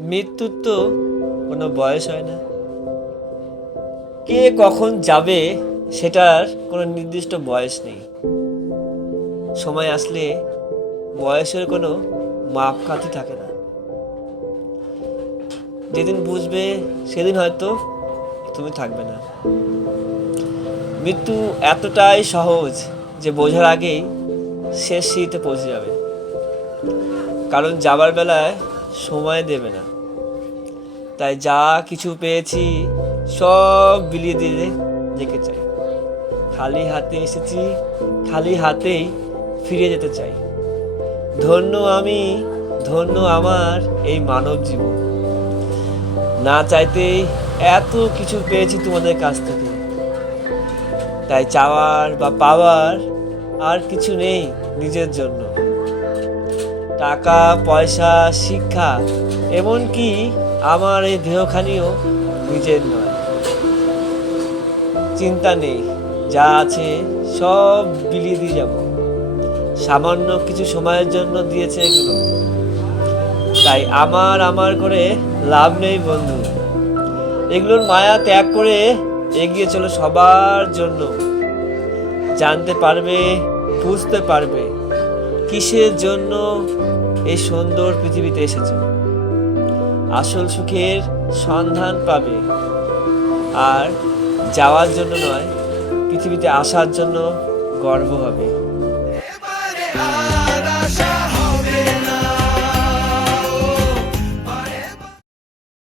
মৃত্যুর তো কোনো বয়স হয় না। কে কখন যাবে সেটার কোনো নির্দিষ্ট বয়স নেই। সময় আসলে বয়সের কোনো মাপকাঠি থাকে না। যেদিন বুঝবে সেদিন হয়তো তুমি থাকবে না। মৃত্যু এতটাই সহজ যে বোঝার আগেই শেষ সিঁড়িতে পৌঁছে যাবে। কারণ যাবার বেলায় সময় দেবে না। তাই যা কিছু পেয়েছি সব বিলিয়ে দিয়ে যেতে চাই। খালি হাতে এসেছি, খালি হাতেই ফিরে যেতে চাই। ধন্য আমি, ধন্য আমার এই মানব জীবন। না চাইতেই এত কিছু পেয়েছি তোমাদের কাছ থেকে। তাই চাওয়ার বা পাওয়ার আর কিছু নেই নিজের জন্য। টাকা পয়সা শিক্ষা এমনকি আমার এই দেহখানিও নিজের নয়। চিন্তা নেই, যা আছে সব বিলিয়ে দিয়ে যাব। সামান্য কিছু সময়ের জন্য দিয়েছে এগুলো। তাই আমার আমার করে লাভ নেই বন্ধু। এগুলোর মায়া ত্যাগ করে এগিয়ে চলো সবার জন্য। জানতে পারবে, বুঝতে পারবে কিসের জন্য এই সুন্দর পৃথিবীতে এসেছো। আসল সুখের সন্ধান পাবে। আর যাওয়ার জন্য নয়, পৃথিবীতে আসার জন্য গর্ব হবে।